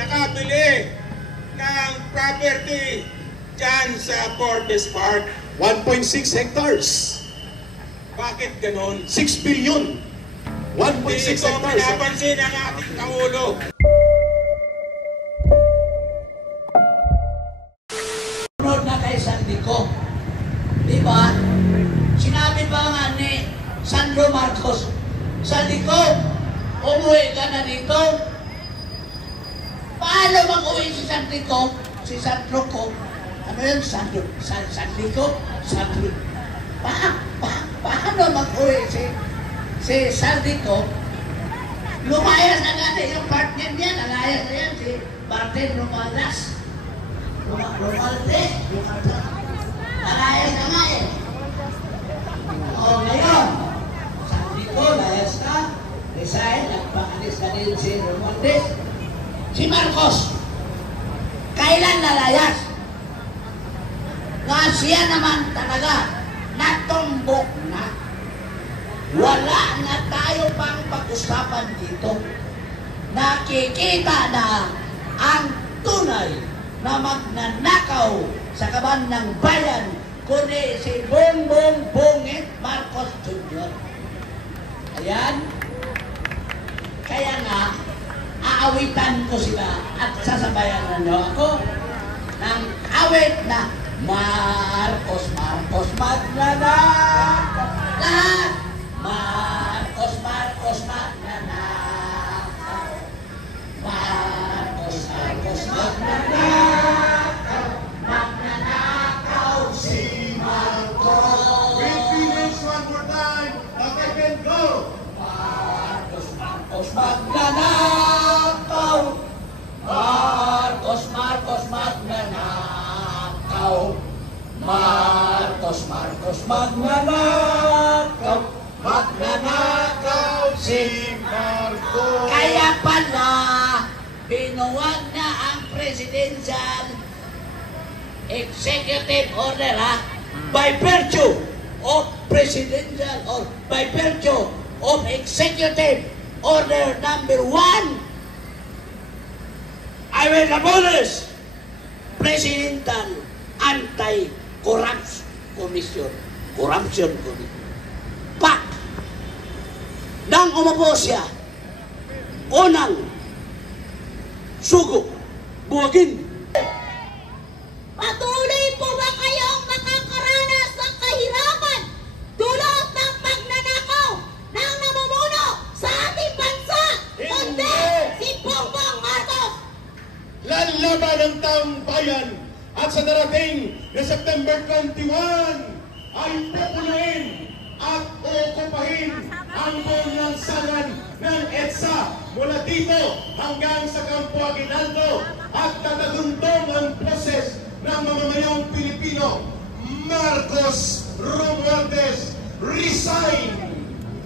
nakabili ng property dyan sa Forbes Park. 1.6 hectares. Bakit ganon? 6 billion. 1.6 Hindi ko hectares. pinapansin ang ating Pangulo. Sunod na kay Sandico. Diba? Sinabi pa nga ni Sandro Marcos, Sandico, umuwi ka na dito. Paano mag-uwi si Sandico? Si Sandro ko. Ano yun? Sandico? Sandro. Paano mag-uwi si Sandico? Lumayas na nga yung partner niya. Nalayas na yan si Martin Romanas. Romalde. Nalayas na nga eh. O ngayon, Sandico, layas na. Resign, nagpakalis na din si Romalde. Si Marcos, kailan nalayas? Nga siya naman talaga, natumbok na. Wala na tayo pang pag-usapan dito. Nakikita na ang tunay na magnanakaw sa kaban ng bayan, kundi si Bongbong Bongit Marcos Jr. Ayan. Kaya nga, aawitan ko sila at sasabayan nyo ako ng awit na Marcos, Marcos, magnanakaw. Lahat! Marcos, Marcos, magnanakaw. Marcos, Marcos, magnanakaw. Magnanakaw si Marcos. Philippines, one more time. Tatay Ben, go! Marcos, Marcos, magnanakaw. Marcos, Marcos, magnanakaw. Marcos, Marcos, magnanakaw. Magnanakaw si Marcos. Kaya pala, binuwag na ang presidential executive order by virtue of presidential or by virtue of executive order number 1. I will abolish presidential anti-corruption commission. Corruption commission. Pak! Nang umupo siya, unang sugo, buwagin. Patuloy po ba kayong makakaranas ng kahirapan dulot ng pagnanakaw ng namumuno sa ating bansa? Kundi si Bongbong Marcos! Lalaban ang taong bayan at sa darating na September 21 ay pupunuin at okupahin ang buong lansangan ng EDSA mula dito hanggang sa Campo Aguinaldo at tataguntong ang proses ng mamamayang Pilipino. Marcos Romualdez, resign!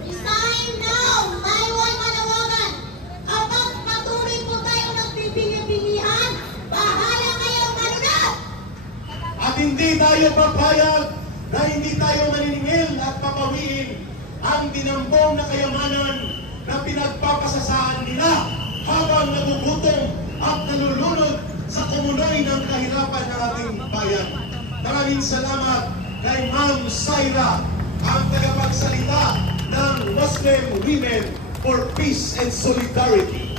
Resign now! Maiwan manawagan! Kapag patuloy po tayo nagpipili-pilihan, bahala kayong manunod! At hindi tayo papayag na hindi tayo maniningil at papawiin ang dinambong na kayamanan na pinagpapasasaan nila habang nagugutom at nalulunod sa kumunoy ng kahirapan ng ating bayan. Maraming salamat kay Ma'am Saira, ang tagapagsalita ng Muslim Women for Peace and Solidarity.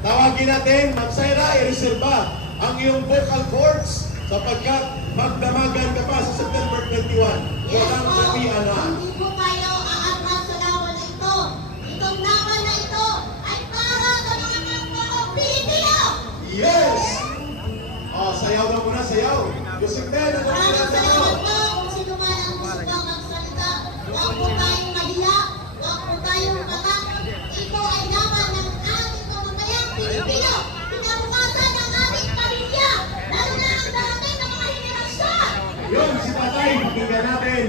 Tawagin natin, Ma'am Saira, i-reserva ang iyong vocal cords sapagkat magdamagan ka pa sa September 21. Walang kapian na. Hindi po tayo aangkat sa laban na ito. Itong laban na ito ay para sa mga kapwa Pilipino! Yes! Oh, sayaw na muna, sayaw. Yusik Ben, ano Maraming na salamat po kung sino man ang gusto pang magsalita. Huwag po tayong mahiya. Huwag po tayong matak. Ito ay laban ng ating mamamayang Pilipino. Pinabukasan ng ating pamilya. Lalo na ang darating ng mga henerasyon. Yun, si Tatay, pakinggan natin.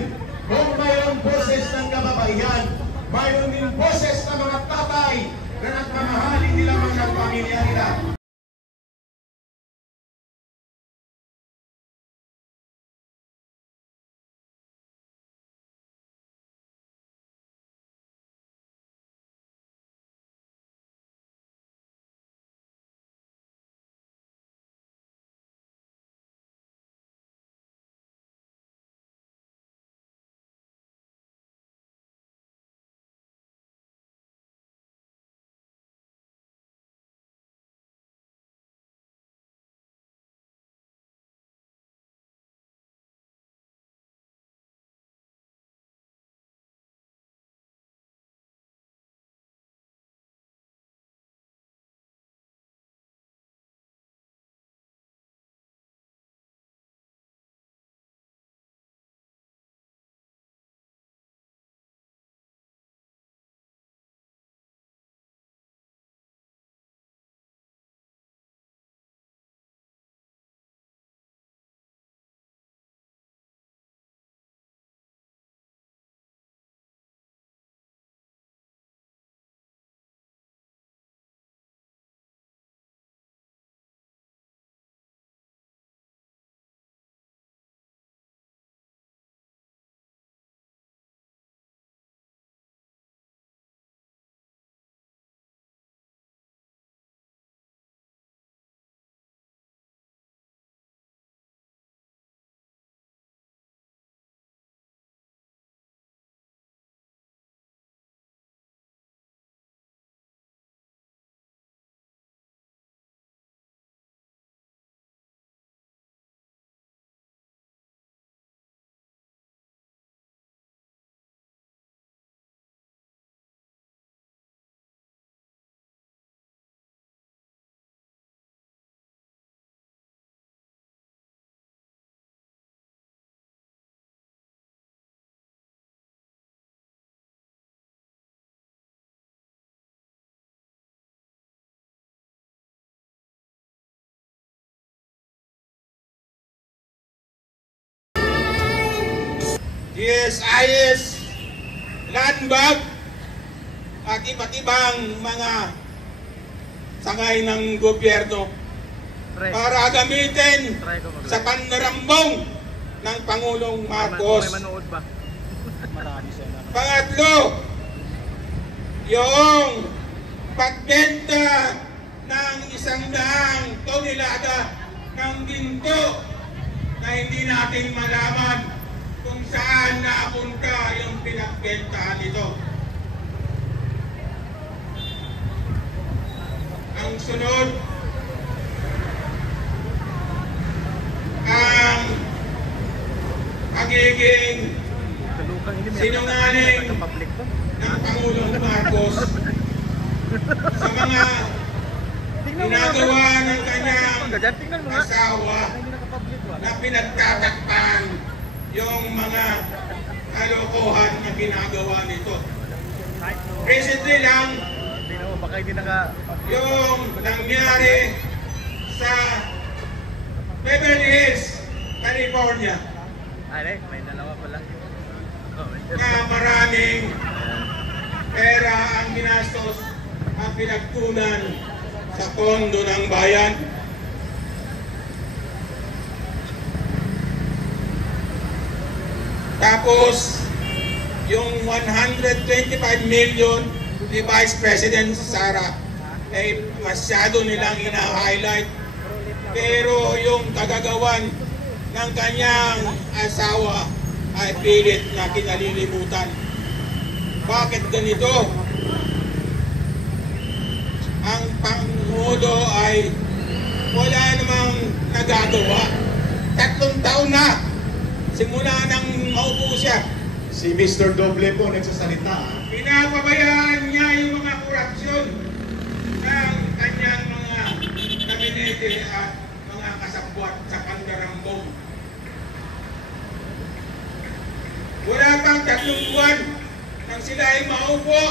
Kung mayroong boses ng kababaihan, mayroon din boses ng mga tatay na nagmamahalin nila mga pamilya nila. DSIS, land bank, at iba't ibang mga sangay ng gobyerno para gamitin sa pandarambong ng Pangulong Marcos. Pangatlo, yung pagbenta ng 100 tonelada ng ginto na hindi natin malaman kung saan napunta yung pinagbentahan nito. Ang sunod, ang pagiging sinungaling ng Pangulong Marcos sa mga ginagawa ng kanyang asawa na pinagtatakpan yung mga kalokohan na ginagawa nito. Recently lang, yung nangyari sa Beverly Hills, California, may dalawa pala. na maraming pera ang ginastos at pinagkunan sa pondo ng bayan. Tapos, yung 125 million ni Vice President Sara ay masyado nilang ina-highlight. Pero yung kagagawan ng kanyang asawa ay pilit na kinalilimutan. Bakit ganito? Ang Pangulo ay wala namang nagagawa. 3 taon na simula nang maupo siya. Si Mr. Doble po nagsasalita. Pinapabayaan niya yung mga korupsyon ng kanyang mga kabinete at mga kasabwat sa pandarambong. Wala pang 3 buwan nang sila ay maupo.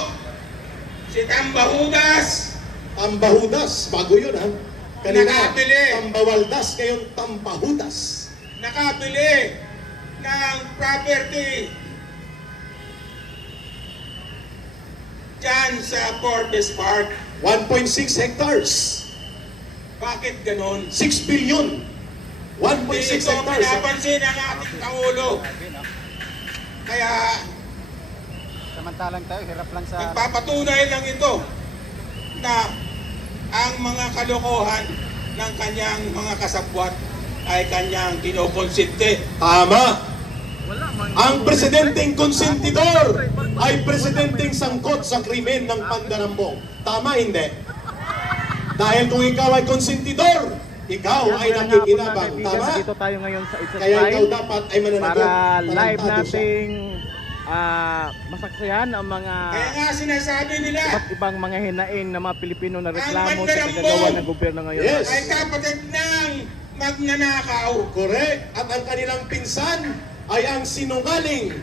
Si Tambahudas, Bago yun ha. Kanina, Nakabili. Tambawaldas, kayong Tampahudas. nakabili ng property dyan sa Forbes Park. 1.6 hectares. Bakit ganon? 6 billion. 1.6 Dito hectares. pinapansin ang ating Pangulo. Kaya Samantalang tayo, hirap lang sa... nagpapatunay lang ito na ang mga kalokohan ng kanyang mga kasabwat ay kanyang kinokonsinte. Tama. Wala, Ang presidenteng konsentidor ay presidenteng sangkot sa krimen ng pandarambong. Tama, hindi? Dahil kung ikaw ay konsentidor, ikaw ay nakikinabang. Tama? Dito tayo ngayon sa It's a Kaya ikaw Crime dapat ay mananagot. para live Talentado siya. nating masaksihan ang mga Kaya nga sinasabi nila iba't ibang mga hinaing na mga Pilipino na reklamo sa pandarambong kagagawa ng gobyerno ngayon. Yes. ay kapatid ng magnanakaw. Correct. At ang kanilang pinsan ay ang sinungaling